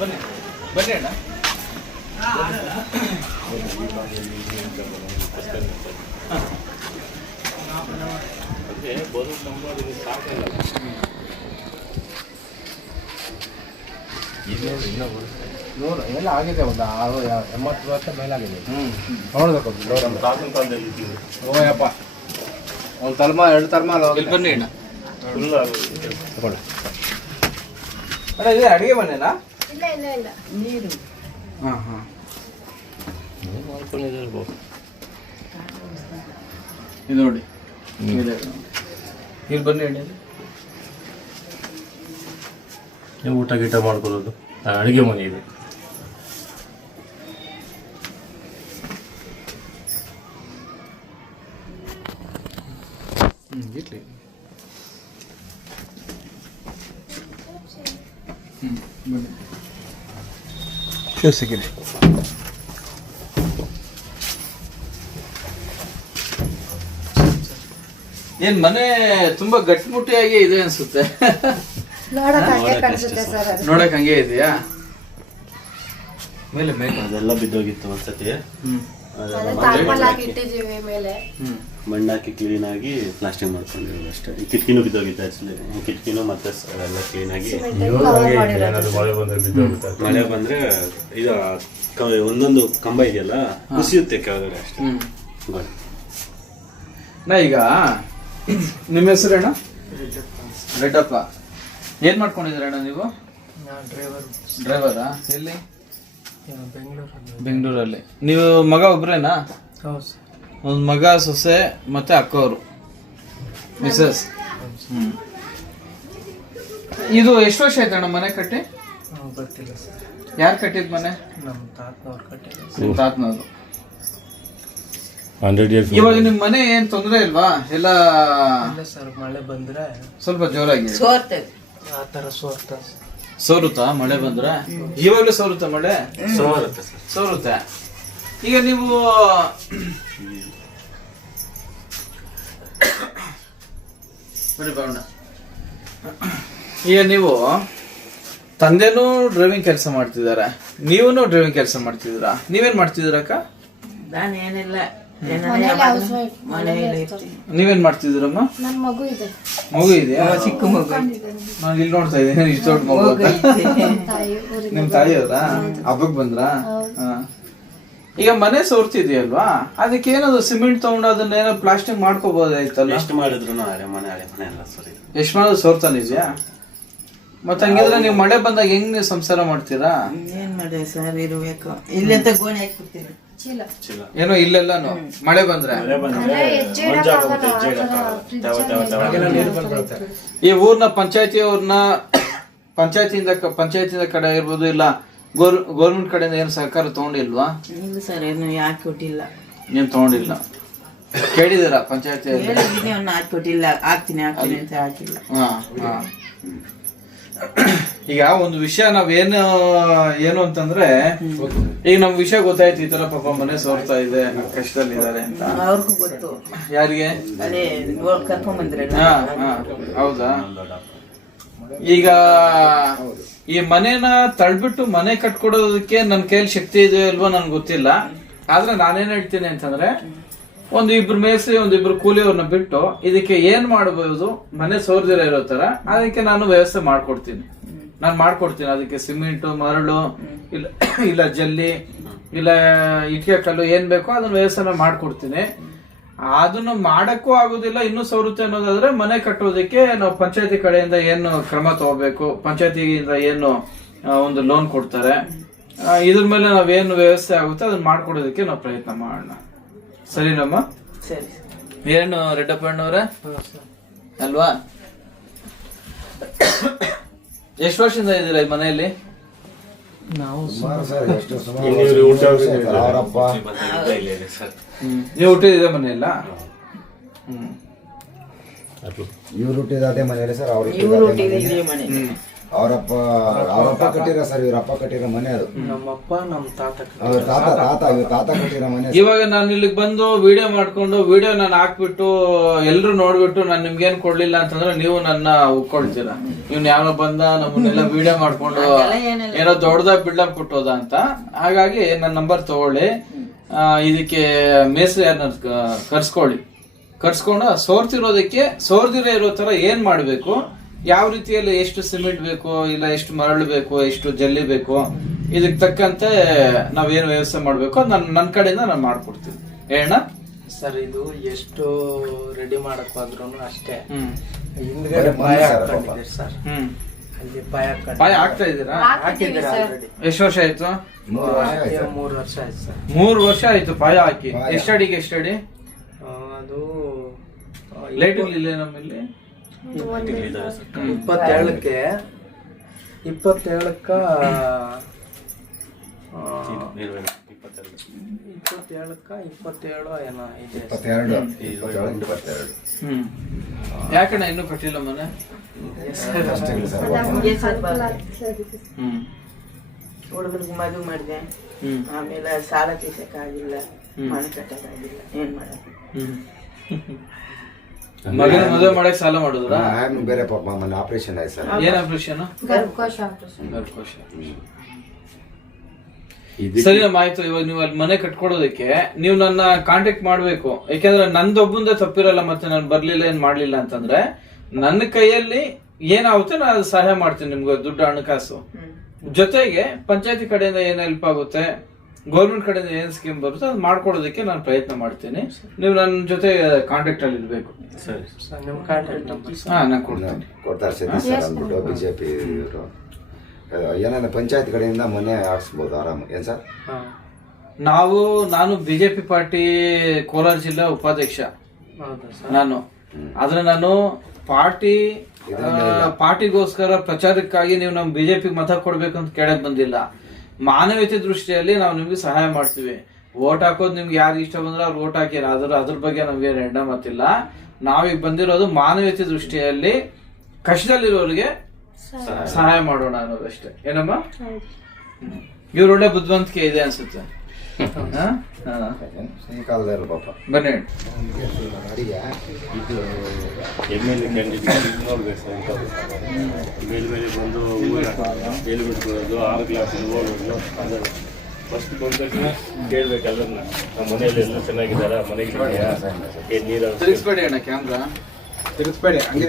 ಬನ್ನಿ ಬನ್ನಿ ಅಣ್ಣ. ನೂರು ಎಲ್ಲ ಆಗಿದೆ, ಒಂದು 80 ವರ್ಷ ಮೇಲಾಗಿದೆ. ನೋಡ್ಬೇಕು ಓಯಪ್ಪ, ಒಂದು ತಲೆಮ 2 ತಲೆಮಾಲ. ಬನ್ನಿ ಅಣ್ಣ. ತಗೊಳ್ಳಿ ಅಣ್ಣ. ಇದೆ ಅಡುಗೆ ಮನೆನಾ? ನೀರು ಹಾಂ ಹಾಂ. ಇದು ನೋಡಿ, ಇಲ್ಲಿ ಬನ್ನಿ ಅಣ್ಣ. ಊಟ ಗೀಟ ಮಾಡ್ಕೊಳ್ಳೋದು ಅಡುಗೆ ಮನೆ ಇದೆ. ಇಡ್ಲಿ. ಬನ್ನಿ ಶಿವಸಿಗಿರಿ. ಏನ್ ಮನೆ ತುಂಬಾ ಗಟ್ಟಿಮುಟ್ಟಿಯಾಗಿ ಇದೆ ಅನ್ಸುತ್ತೆ. ನೋಡಕ್ ಹಂಗೆ ಇದೆಯಾ? ಮೇಲೆ ಮೇಲೆ ಅದೆಲ್ಲ ಬಿದ್ದೋಗಿತ್ತು ಒಂದ್ಸತಿ. ಮಣ್ಣು ಹಾಕಿ ಕ್ಲೀನ್ ಆಗಿ ಪ್ಲಾಸ್ಟಿಂಗ್ ಮಾಡ್ಕೊಂಡಿರೋದು ಅಷ್ಟೇ. ಈ ಕಿಟಕಿನೂ ಬಿದ್ದೋಗಿತ್ತು ಆಕ್ಚುಲಿ. ಕಿಟಕಿನೂ ಮತ್ತೆ ಎಲ್ಲ ಕ್ಲೀನ್ ಆಗಿ. ಮಳೆ ಬಂದ್ರೆ ಇದು ಒಂದೊಂದು ಕಂಬ ಇದೆಯಲ್ಲ ಕುಸಿಯುತ್ತೆ ಕೆಳಗಡೆ ಅಷ್ಟೇ. ನಾ ಈಗ ನಿಮ್ಮ ಹೆಸರೇನ? ರೆಡ್ಡಪ್ಪ. ಏನ್ ಮಾಡ್ಕೊಂಡಿದ್ದೀರಣ್ಣ ನೀವು? ಡ್ರೈವರಾ? ಎಲ್ಲಿ? ಬೆಂಗಳೂರಲ್ಲಿ. ನೀವು ಮಗ ಒಬ್ರೇನಾ? ಒಂದು ಮಗ, ಸೊಸೆ ಮತ್ತೆ ಅಕ್ಕವರು, ಮಿಸಸ್. ಇದು ಎಷ್ಟು ವರ್ಷ ಆಯ್ತಣ್ಣ ಮನೆ ಕಟ್ಟಿ? ಗೊತ್ತಿಲ್ಲ ಸರ್. ಯಾರು ಕಟ್ಟಿದ್ ಮನೆ? ನಮ್ಮ ತಾತನವ್ರು ಕಟ್ಟಿಲ್ಲ. ನಿಮ್ಮ ತಾತನವರು. 100 years. ಇವಾಗ ನಿಮ್ ಮನೆ ಏನ್ ತೊಂದ್ರೆ ಇಲ್ವಾ? ಎಲ್ಲ ಇಲ್ಲ ಸರ್, ಮಳೆ ಬಂದ್ರೆ ಸ್ವಲ್ಪ ಜೋರಾಗಿ ಆ ಥರ ಸೋರ್ತದೆ. ಸೋರುತ್ತಾ ಮಳೆ ಬಂದ್ರೆ? ಇವಾಗ್ಲೂ ಸೋರುತ್ತಾ ಮಳೆ? ಸೋರುತ್ತೆ ಸರ್. ಸೋರುತ್ತೆ. ಈಗ ನೀವು ಈಗ ನೀವು ತಂದೆನೂ ಡ್ರೈವಿಂಗ್ ಕೆಲಸ ಮಾಡ್ತಿದಾರೆ, ನೀವೂ ಡ್ರೈವಿಂಗ್ ಕೆಲಸ ಮಾಡ್ತಿದ್ದೀರಾ. ನೀವೇನ್ ಮಾಡ್ತಿದ್ದೀರಕ್ಕ? ನಾನೇನಿಲ್ಲ, ನೀವೇನ್ ಮಾಡ್ತಿದ್ದೀರಮ್ಮ? ನನ್ ಮಗು ಇದೆ. ಮಗು ಇದೆಯಾ? ಚಿಕ್ಕ ಮಗು. ನಾನು ಇಲ್ಲಿ ನೋಡ್ತಾ ಇದ್ದೀನಿ, ಇಷ್ಟು ದೊಡ್ಡ ಮಗು. ನಿಮ್ ತಾಯಿಯವರಾ? ಹಬ್ಬಕ್ ಬಂದ್ರಾ? ಈಗ ಮನೆ ಸೋರ್ತಿದೆಯಲ್ವಾ, ಅದಕ್ಕೆ ಏನಾದ್ರು ಸಿಮೆಂಟ್ ತಗೊಂಡು ಅದನ್ನ ಏನೋ ಪ್ಲಾಸ್ಟಿಕ್ ಮಾಡ್ಕೋಬಹುದಾಯ್ತಲ್ಲ? ಎಷ್ಟು ಮಾಡಿದ್ರು ಹಳೆ ಮನೆ ಎಲ್ಲ ಸರಿ. ಎಷ್ಟು ಮಾಡೋದು ಸೋರ್ತಾನಿದ್ಯಾ? ಮತ್ತೆ ಹಂಗಿದ್ರೆ ನೀವು ಮಳೆ ಬಂದಾಗ ಹೆಂಗ್ ನೀವು ಸಂಸಾರ ಮಾಡ್ತೀರಾ? ಏನ್ ಮಾಡಿ ಸರ್, ಇರ್ಬೇಕು. ಇಲ್ಲಂತ ಗೋಣಿ ಹಾಕ್ಬಿಡ್ತೀವಿ. ಏನೋ ಇಲ್ಲೆಲ್ಲಾನು ಮಳೆ ಬಂದ್ರೆ ಈ ಊರ್ನ ಪಂಚಾಯತಿಯಿಂದ ಕಡೆ ಇರ್ಬೋದು, ಇಲ್ಲ ಗೌರ್ಮೆಂಟ್ ಕಡೆಯಿಂದ ಏನು ಸಹಕಾರ ತಗೊಂಡಿಲ್ವಾ? ಇಲ್ಲ ಸರ್, ಏನು ಯಾಕೆ ಕೊಟ್ಟಿಲ್ಲ. ಏನ್ ತಗೊಂಡಿಲ್ಲ? ಕೇಳಿದಿರಾ ಪಂಚಾಯತಿ? ಹಾಕೊಟ್ಟಿಲ್ಲ. ಹಾಕ್ತೀನಿ ಅಂತ ಹಾಕಿಲ್ಲ. ಈಗ ಒಂದು ವಿಷಯ ಏನು ಅಂತಂದ್ರೆ, ಈಗ ನಮ್ ವಿಷಯ ಗೊತ್ತಾಯ್ತು, ಈ ತರ ಪಾಪ ಮನೆ ಸೋರ್ತಾ ಇದೆ, ಕಷ್ಟದಲ್ಲಿದ್ದಾರೆ ಅಂತ. ಅವ್ರಿಗೂ ಗೊತ್ತು. ಯಾರಿಗೆ? ಅದೇ ಕರ್ಕೊಂಡ್ ಬಂದ್ರೆ. ಹೌದಾ? ಈಗ ಈ ಮನೇನ ತಳ್ಬಿಟ್ಟು ಮನೆ ಕಟ್ಕೊಡೋದಕ್ಕೆ ನನ್ ಕೈಯಲ್ಲಿ ಶಕ್ತಿ ಇದೆಯೋ ಇಲ್ವೋ ನನ್ಗೆ ಗೊತ್ತಿಲ್ಲ. ಆದ್ರೆ ನಾನೇನ್ ಹೇಳ್ತೀನಿ ಅಂತಂದ್ರೆ, ಒಂದು ಇಬ್ರು ಮೇಸ್ತ್ರಿ, ಒಂದಿಬ್ರು ಕೂಲಿಯವ್ರನ್ನ ಬಿಟ್ಟು ಇದಕ್ಕೆ ಏನ್ ಮಾಡಬಹುದು, ಮನೆ ಸೋರ್ದಿರ ಇರೋ ತರ ಅದಕ್ಕೆ ನಾನು ವ್ಯವಸ್ಥೆ ಮಾಡ್ಕೊಡ್ತೀನಿ. ಅದಕ್ಕೆ ಸಿಮೆಂಟ್, ಮರಳು, ಇಲ್ಲ ಜಲ್ಲಿ, ಇಲ್ಲ ಇಟ್ಟಿಗೆ ಕಲ್ಲು, ಏನ್ ಬೇಕೋ ಅದನ್ನ ವ್ಯವಸ್ಥೆ ಮಾಡ್ಕೊಡ್ತೀನಿ. ಅದನ್ನು ಮಾಡಕ್ಕೂ ಆಗುದಿಲ್ಲ, ಇನ್ನೂ ಸೋರುತ್ತೆ ಅನ್ನೋದಾದ್ರೆ ಮನೆ ಕಟ್ಟೋದಕ್ಕೆ ನಾವು ಪಂಚಾಯತಿ ಕಡೆಯಿಂದ ಏನು ಕ್ರಮ ತಗೋಬೇಕು, ಪಂಚಾಯತಿಯಿಂದ ಏನು ಒಂದು ಲೋನ್ ಕೊಡ್ತಾರೆ, ಇದ್ರ ಮೇಲೆ ನಾವೇನು ವ್ಯವಸ್ಥೆ ಆಗುತ್ತೆ ಅದನ್ನ ಮಾಡ್ಕೊಡೋದಕ್ಕೆ ನಾವು ಪ್ರಯತ್ನ ಮಾಡೋಣ. ಸರಿನಮ್ಮ? ಸರಿ. ಏನು ರೆಡ್ಡಪ್ಪಣ್ಣವ್ರೆ ಅಲ್ವಾ? ಎಷ್ಟು ವರ್ಷದಿಂದ ಇದ್ದೀರಾ ಈ ಮನೆಯಲ್ಲಿ? ನಾವು ನೀವು ಹುಟ್ಟಿದ ಮನೆಯಲ್ಲ? ಇವ್ರು ಹುಟ್ಟಿದ ಅದೇ ಮನೆಯಲ್ಲಿ ಸರ್. ಇವ್ರು ಹುಟ್ಟಿದ ಇದೇ ಮನೆ. ಅವರಪ್ಪ ಕಟ್ಟಿರೋ ಸರ್, ಇವ್ರಪ್ಪ ಕಟ್ಟಿರೋ ಮನೆ ಅದು. ನಮ್ಮಪ್ಪ ನಮ್ಮ ತಾತ ಅವ್ರ ತಾತ ಕಟ್ಟಿರೋ ಮನೆ. ಇವಾಗ ನಾನು ಇಲ್ಲಿಗೆ ಬಂದು ವಿಡಿಯೋ ಮಾಡ್ಕೊಂಡು ವಿಡಿಯೋ ನಾನು ಹಾಕ್ಬಿಟ್ಟು ಎಲ್ರು ನೋಡ್ಬಿಟ್ಟು ನಾನು ನಿಮ್ಗೇನ್ ಕೊಡ್ಲಿಲ್ಲ ಅಂತಂದ್ರೆ ನೀವು ನನ್ನ ಉಕ್ಕೊಳ್ತೀರಾ. ಇವ್ನು ಯಾರೋ ಬಂದ ನಮ್ಮನ್ನೆಲ್ಲ ವಿಡಿಯೋ ಮಾಡ್ಕೊಂಡು ಏನೋ ದೊಡ್ಡದಾಗಿ ಬಿಲ್ಡಪ್ ಕೊಟ್ಟೋದ ಅಂತ. ಹಾಗಾಗಿ ನನ್ನ ನಂಬರ್ ತಗೊಳ್ಳಿ, ಇದಕ್ಕೆ ಮೇಸ್ತ್ರಿ ಯಾರನ್ನ ಕರ್ಸ್ಕೊಂಡು ಸೋರ್ದಿರೋ ಇರೋ ತರ ಏನ್ ಮಾಡ್ಬೇಕು, ಯಾವ ರೀತಿಯಲ್ಲಿ ಎಷ್ಟು ಸಿಮೆಂಟ್ ಬೇಕು, ಇಲ್ಲ ಎಷ್ಟು ಮರಳು ಬೇಕು, ಎಷ್ಟು ಜಲ್ಲಿ ಬೇಕು, ಇದಕ್ಕೆ ತಕ್ಕಂತೆ ನಾವೇನು ವ್ಯವಸ್ಥೆ ಮಾಡ್ಬೇಕು ಅದು ನನ್ನ ಕಡೆಯಿಂದ ನಾನು ಮಾಡ್ಕೊಡ್ತೀನಿ. ಹೇಳ ಸರ್, ಇದು ಎಷ್ಟು ರೆಡಿ ಮಾಡಕ್ ಹೋದ್ರು ಅಷ್ಟೇ. ಹ್ಮ್ ಹಿಂದ್ಗಡೆ ಪಾಯ ಹಾಕೊಂಡಿದ್ದೀರಿ ಸರ್, ಹ್ಮ್ ಅಲ್ಲಿ ಪಾಯ ಹಾಕೊಂಡು ಪಾಯ ಹಾಕ್ತಾ ಇದ್ದೀರಾ? ಹಾಕಿದ್ದೀರಾ ಆಲ್ರೆಡಿ? ಎಷ್ಟು ವರ್ಷ ಆಯ್ತು? 3 ವರ್ಷ ಆಯ್ತು ಸರ್. 3 ವರ್ಷ ಆಯ್ತು ಪಾಯ ಹಾಕಿ. ಎಷ್ಟಡಿಗೆ ಎಷ್ಟಡಿ? ಅದು ಲೈಟ್ ಇಲ್ಲ ನಮ್ಮಲ್ಲಿ. 27ಕ್ಕೆ 27ಕ್ಕ 27 ಏನೋ ಇದೆ. 22. ಹ್ಮ್ ಯಾಕಣ್ಣ ಇನ್ನೂ ಕಟ್ಟಿಲ್ಲ ಮನೆ? ಹ್ಮ್ ಹುಡುಗರಿಗೆ ಮದುವೆ ಮಾಡಿದೆ, ಹ್ಮ್ ಆಮೇಲೆ ಸಾಲ ತೀರ್ಸಕ್ಕಾಗಿಲ್ಲ, ಮನೆ ಕಟ್ಟಕ್ಕಾಗಿಲ್ಲ, ಏನ್ ಮಾಡಕ್ಕೆ. ಮಗನ ಮದುವೆ ಮಾಡಕ್ ಸಾಲ ಮಾಡುದ್ರಾ? ಬೇರೆ ಪಾಪ ಮೊನ್ನೆ ಆಪರೇಷನ್ ಆಯ್ತು ಸರ್. ಏನ್ ಆಪರೇಷನ್? ಗರ್ಭಕೋಶ ಗರ್ಭಕೋಶ. ಸರಿ ನಮ್ಮ ಆಯ್ತು. ಇವಾಗ ನೀವು ಅಲ್ಲಿ ಮನೆ ಕಟ್ಕೊಡೋದಕ್ಕೆ ನೀವು ನನ್ನ ಕಾಂಟ್ಯಾಕ್ಟ್ ಮಾಡ್ಬೇಕು. ಯಾಕೆಂದ್ರೆ ನಂದೊಬ್ಬಂದೇ ತಪ್ಪಿರಲ್ಲ, ಮತ್ತೆ ನಾನು ಬರ್ಲಿಲ್ಲ ಏನ್ ಮಾಡ್ಲಿಲ್ಲ ಅಂತಂದ್ರೆ ನನ್ನ ಕೈಯಲ್ಲಿ ಏನಾಗುತ್ತೆ ನಾನು ಅದು ಸಹಾಯ ಮಾಡ್ತೀನಿ ನಿಮ್ಗೆ, ದುಡ್ಡು ಹಣಕಾಸು. ಜೊತೆಗೆ ಪಂಚಾಯತಿ ಕಡೆಯಿಂದ ಏನ್ ಹೆಲ್ಪ್ ಆಗುತ್ತೆ, ಗೌರ್ಮೆಂಟ್ ಕಡೆಯಿಂದ ಏನ್ ಸ್ಕೀಮ್ ಬರುತ್ತೆ ಅದು ಮಾಡ್ಕೊಡೋದಕ್ಕೆ ನಾನು ಪ್ರಯತ್ನ ಮಾಡ್ತೀನಿ. ನೀವು ನನ್ನ ಜೊತೆ ಕಾಂಟ್ಯಾಕ್ಟ್ ಅಲ್ಲಿ ಇರ್ಬೇಕು. ಸರಿ ಸರ್, ನಿಮ್ಮ ಕಾಂಟ್ಯಾಕ್ಟ್ ನಂಬರ್ ನಾನು ಕೊಡ್ತೀನಿ. ಕೊಡ್ತಾರೆ ಸತೀಶ್ ಸರ್ ಅಂದ್ಬಿಟ್ಟು ಬಿಜೆಪಿ ಇವರು. ಏನಾದ್ರೆ ಪಂಚಾಯತ್ ಕಡೆಯಿಂದ ಮನೆ ಹಾಕ್ಸ್ಬೋದು ಆರಾಮ. ಏನ್ ಸರ್? ನಾನು ಬಿಜೆಪಿ ಪಾರ್ಟಿ ಕೋಲಾರ ಜಿಲ್ಲಾ ಉಪಾಧ್ಯಕ್ಷ ಹೌದಾ ಸರ್? ನಾನು. ಆದ್ರೆ ನಾನು ಪಾರ್ಟಿಗೋಸ್ಕರ ಪ್ರಚಾರಕ್ಕಾಗಿ ನೀವು ನಮ್ ಬಿಜೆಪಿ ಮತ ಕೊಡ್ಬೇಕು ಅಂತ ಕೇಳಕ್ ಬಂದಿಲ್ಲ. ಮಾನವೀಯತೆ ದೃಷ್ಟಿಯಲ್ಲಿ ನಾವು ನಿಮ್ಗೆ ಸಹಾಯ ಮಾಡ್ತೀವಿ. ವೋಟ್ ಹಾಕೋದು ನಿಮ್ಗೆ ಯಾರು ಇಷ್ಟ ಬಂದ್ರೆ ಅವ್ರು ವೋಟ್ ಹಾಕಿರ, ಅದ್ರ ಬಗ್ಗೆ ನಮ್ಗೆ ಎಣ್ಣ ಮಾತಿಲ್ಲ. ನಾವೀಗ ಬಂದಿರೋದು ಮಾನವೀಯತೆ ದೃಷ್ಟಿಯಲ್ಲಿ ಕಷ್ಟದಲ್ಲಿರೋರಿಗೆ ಸಹಾಯ ಮಾಡೋಣ ಅನ್ನೋದಷ್ಟೇ. ಏನಮ್ಮ? ಇವ್ರ ಒಳ್ಳೆ ಬುದ್ಧಿವಂತಿಕೆ ಇದೆ ಅನ್ಸುತ್ತೆ. ಈ ಕಾಲದಲ್ಲಿ ಪಾಪ ಬನ್ನಿ ಇದು MLA ಕ್ಯಾಂಡಿಡೇಟ್ ನೋಡ್ಬೇಕು ಸರ್. ಮೇಲೆ ಬಂದು ಹೇಳ್ಬಿಟ್ಕೊಳ್ಳೋದು 6 ಕ್ಲಾಸ್ ಹೋಗೋದು. ಅದು ಫಸ್ಟ್ ಬಂದ ತಕ್ಷಣ ಕೇಳ್ಬೇಕು ಎಲ್ಲರನ್ನ, ನಮ್ಮ ಮನೆಯಲ್ಲಿ ಎಲ್ಲ ಚೆನ್ನಾಗಿದ್ದಾರಾ, ಮನೆಗೆ ನೀರು ತಿರ್ಗಿಸ್ಬೇಡಿ ಅಣ್ಣ ಕ್ಯಾಮ್ರಾ, ತಿರುಗಿಸ್ಬೇಡಿ ಹಂಗೆ.